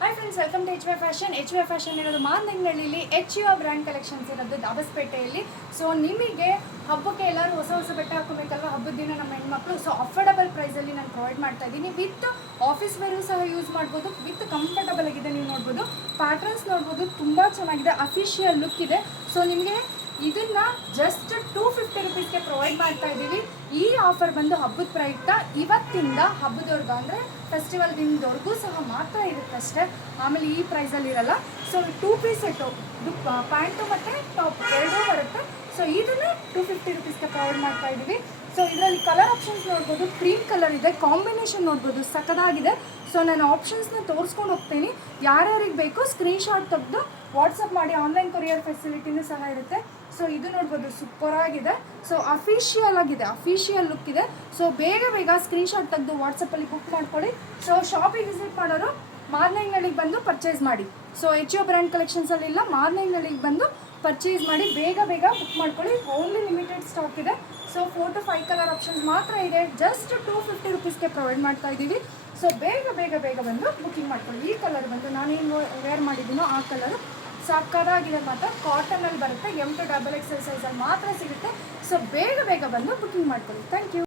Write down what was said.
Hi friends, welcome to HY fashion. HY fashion ಇರೋದು ಮಾರ್ನಿಂಗ್ನಳ್ಳಿಲಿ HUA brand collections ಇರೋದು ದಾಬಸ್ಪೇಟೆಯಲ್ಲಿ. So ನಿಮಗೆ ಹಬ್ಬಕ್ಕೆ ಎಲ್ಲರೂ ಹೊಸ ಬಟ್ಟೆ ಹಾಕೋಬೇಕಲ್ವ, ಹಬ್ಬದ ದಿನ ನಮ್ಮ ಹೆಣ್ಮಕ್ಳು. ಸೊ ಅಫೋರ್ಡಬಲ್ ಪ್ರೈಸಲ್ಲಿ ನಾನು ಪ್ರೊವೈಡ್ ಮಾಡ್ತಾ ಇದ್ದೀನಿ. ವಿತ್ ಆಫೀಸ್ ವೇರು ಸಹ ಯೂಸ್ ಮಾಡ್ಬೋದು, ವಿತ್ ಕಂಫರ್ಟಬಲ್ ಆಗಿದೆ. ನೀವು ನೋಡ್ಬೋದು, ಪ್ಯಾಟ್ರನ್ಸ್ ನೋಡ್ಬೋದು, ತುಂಬ ಚೆನ್ನಾಗಿದೆ, ಅಫಿಷಿಯಲ್ ಲುಕ್ ಇದೆ. ಸೊ ನಿಮಗೆ ಇದನ್ನು ಜಸ್ಟ್ 250 ರುಪೀಸ್ಗೆ ಪ್ರೊವೈಡ್ ಮಾಡ್ತಾ ಇದ್ದೀವಿ. ಈ ಆಫರ್ ಬಂದು ಹಬ್ಬದ ಪ್ರಯುಕ್ತ ಇವತ್ತಿಂದ ಹಬ್ಬದವರೆಗೂ, ಅಂದರೆ ಫೆಸ್ಟಿವಲ್ ದಿನದವರೆಗೂ ಸಹ ಮಾತ್ರ ಇರುತ್ತಷ್ಟೇ. ಆಮೇಲೆ ಈ ಪ್ರೈಸಲ್ಲಿ ಇರಲ್ಲ. ಸೊ 2 ಪೀಸ್ ಸೆಟ್ಟು, ಪ್ಯಾಂಟು ಮತ್ತು ಟಾಪ್ ಎರಡೂ ಬರುತ್ತೆ. ಸೊ ಇದನ್ನು 250 ರುಪೀಸ್ಗೆ ಪ್ರೊವೈಡ್ ಮಾಡ್ತಾ ಇದ್ದೀವಿ. ಸೊ ಇದರಲ್ಲಿ ಕಲರ್ ಆಪ್ಷನ್ಸ್ ನೋಡ್ಬೋದು, ಕ್ರೀಮ್ ಕಲರ್ ಇದೆ, ಕಾಂಬಿನೇಷನ್ ನೋಡ್ಬೋದು, ಸಖತ್ತಾಗಿದೆ. ಸೊ ನಾನು ಆಪ್ಷನ್ಸ್ನ ತೋರಿಸ್ಕೊಂಡು ಹೋಗ್ತೀನಿ. ಯಾರ್ಯಾರಿಗೆ ಬೇಕೋ ಸ್ಕ್ರೀನ್ಶಾಟ್ ತೆಗೆದು ವಾಟ್ಸಪ್ ಮಾಡಿ. ಆನ್ಲೈನ್ ಕೊರಿಯರ್ ಫೆಸಿಲಿಟಿನೂ ಸಹ ಇರುತ್ತೆ. ಸೊ ಇದು ನೋಡ್ಬೋದು, ಸೂಪರಾಗಿದೆ. ಸೊ ಅಫಿಷಿಯಲ್ ಆಗಿದೆ, ಅಫಿಷಿಯಲ್ ಲುಕ್ ಇದೆ. ಸೊ ಬೇಗ ಸ್ಕ್ರೀನ್ಶಾಟ್ ತೆಗೆದು ವಾಟ್ಸಪ್ಪಲ್ಲಿ ಬುಕ್ ಮಾಡ್ಕೊಳ್ಳಿ. ಸೊ ಶಾಪಿಗೆ ವಿಸಿಟ್ ಮಾಡೋರು ಮಾರ್ನಿಂಗ್ಗಳಿಗೆ ಬಂದು ಪರ್ಚೇಸ್ ಮಾಡಿ. ಸೊ HUA ಬ್ರ್ಯಾಂಡ್ ಕಲೆಕ್ಷನ್ಸಲ್ಲಿ ಇಲ್ಲ, ಮಾರ್ನಿಂಗ್ಗಳಿಗೆ ಬಂದು ಪರ್ಚೇಸ್ ಮಾಡಿ. ಬೇಗ ಬುಕ್ ಮಾಡ್ಕೊಳ್ಳಿ. ಓನ್ಲಿ ಲಿಮಿಟೆಡ್ ಸ್ಟಾಕ್ ಇದೆ. ಸೊ 4 to 5 ಕಲರ್ ಆಪ್ಷನ್ಸ್ ಮಾತ್ರ ಇದೆ. ಜಸ್ಟ್ 250 ರುಪೀಸ್ಗೆ ಪ್ರೊವೈಡ್ ಮಾಡ್ತಾ ಇದ್ದೀವಿ. ಸೊ ಬೇಗ ಬಂದು ಬುಕ್ಕಿಂಗ್ ಮಾಡ್ಕೊಳ್ಳಿ. ಈ ಕಲರ್ ಬಂದು ನಾನೇನು ವೇರ್ ಮಾಡಿದ್ದೀನೋ ಆ ಕಲರು ಸಕ್ಕತ್ತಾಗಿದೆ. ಮಾತ್ರ ಕಾಟನಲ್ಲಿ ಬರುತ್ತೆ. M to XXL ಸೈಜಲ್ಲಿ ಮಾತ್ರ ಸಿಗುತ್ತೆ. ಸೊ ಬೇಗ ಬಂದು ಬುಕ್ಕಿಂಗ್ ಮಾಡ್ಕೊಳ್ಳಿ. Thank you.